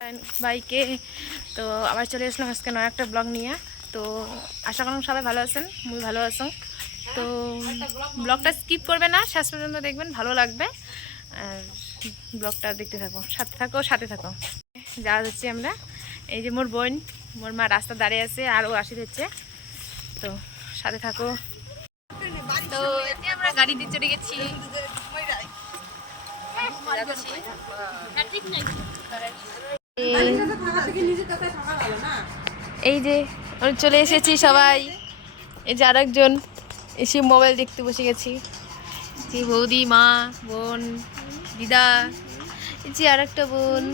বাইকে তো আবার চলে আসলাম আজকে নয় একটা ব্লগ নিয়ে। তো আশা করুন সবাই ভালো আছেন, মুই ভালো আছো। তো ব্লগটা স্কিপ করবে না, শেষ পর্যন্ত দেখবেন, ভালো লাগবে। আর ব্লগটা দেখতে থাকো, সাথে থাকো। যাওয়া যাচ্ছি আমরা, এই যে মোর বোন, মোর মা রাস্তা দাঁড়িয়ে আছে আর ও আসি দিচ্ছে, তো সাথে থাকো। তো আমরা গাড়ি দিয়ে চলে গেছি, এই যে চলে এসেছি সবাই। এই যে আরেকজন এসে মোবাইল দেখতে বসে গেছি, যে বৌদি, মা, বোন, দিদা, এই যে আরেকটা বোন।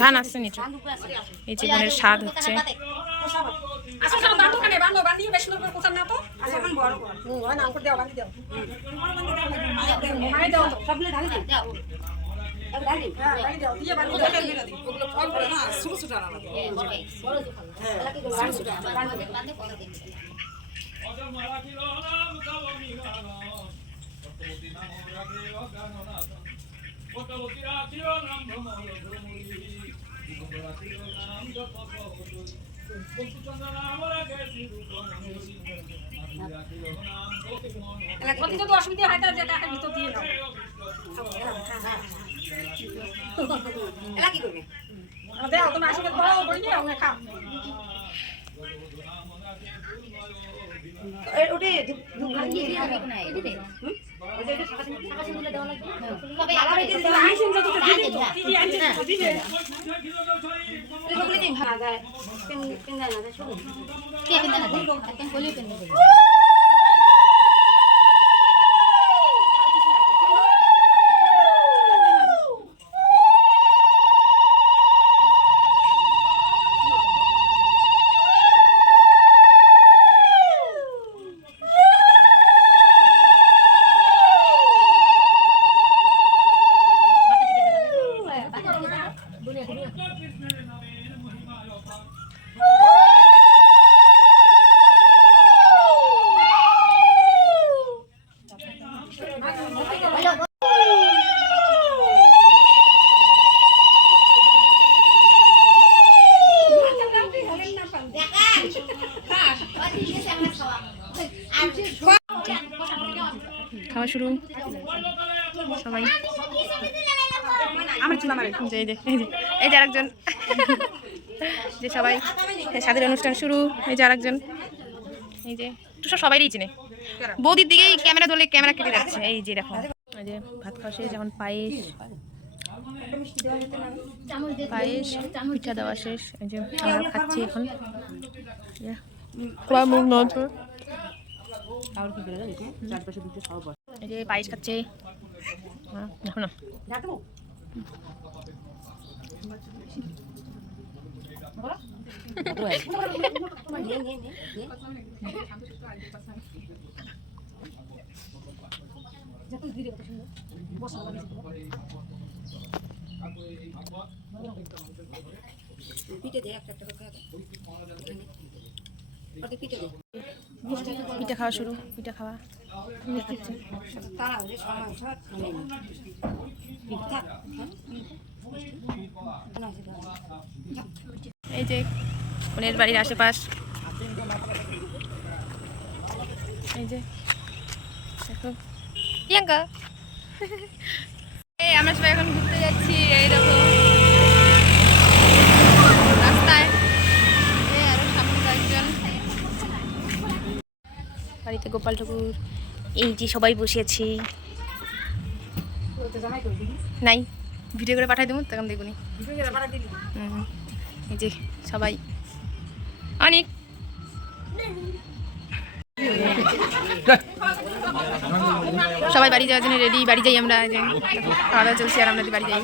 ধান আসছে নিচে, এই জীবনের স্বাদ হচ্ছে। অসুবিধা হয় যেটা ভিতর দিয়ে নাও। কি করবে তুমি আসলে বলি না খাও। খাওয়া শুরু সবাই। এই যে আরেকজন, যে সবাই স্বাদের অনুষ্ঠান শুরু। এই যে আরেকজন, এই যে সবাইই চিনে। বৌদির দিকেই ক্যামেরা ধরলে ক্যামেরা কেটে যাচ্ছে। এই যে দেখো, এই যে ভাত খাওয়া শেষ, যেমন পায়েস পিঠা দেওয়া শেষ। এই যে আমরা খাচ্ছি এখন। এই যে পায়েস খাচ্ছে, দেখো না। পিঠা খাওয়া শুরু, পিঠা খাওয়া। এই যে বোনের বাড়ির আশেপাশ, এই যে দেখো প্রিয়াঙ্কা। আমরা সবাই এখন ঘুরতে যাচ্ছি। এই দেখো রাস্তায় আরো সামনে কয়েকজন, বাড়িতে গোপাল ঠাকুর। এই যে সবাই বসেছি, নাই ভিডিও করে পাঠাই দেবো, তখন দেখুনি। এই যে সবাই অনেক সবাই বাড়ি যাওয়ার জন্য রেডি। বাড়ি যাই আমরা, খাওয়া দাওয়া চলছে আর আমরা বাড়ি যাই।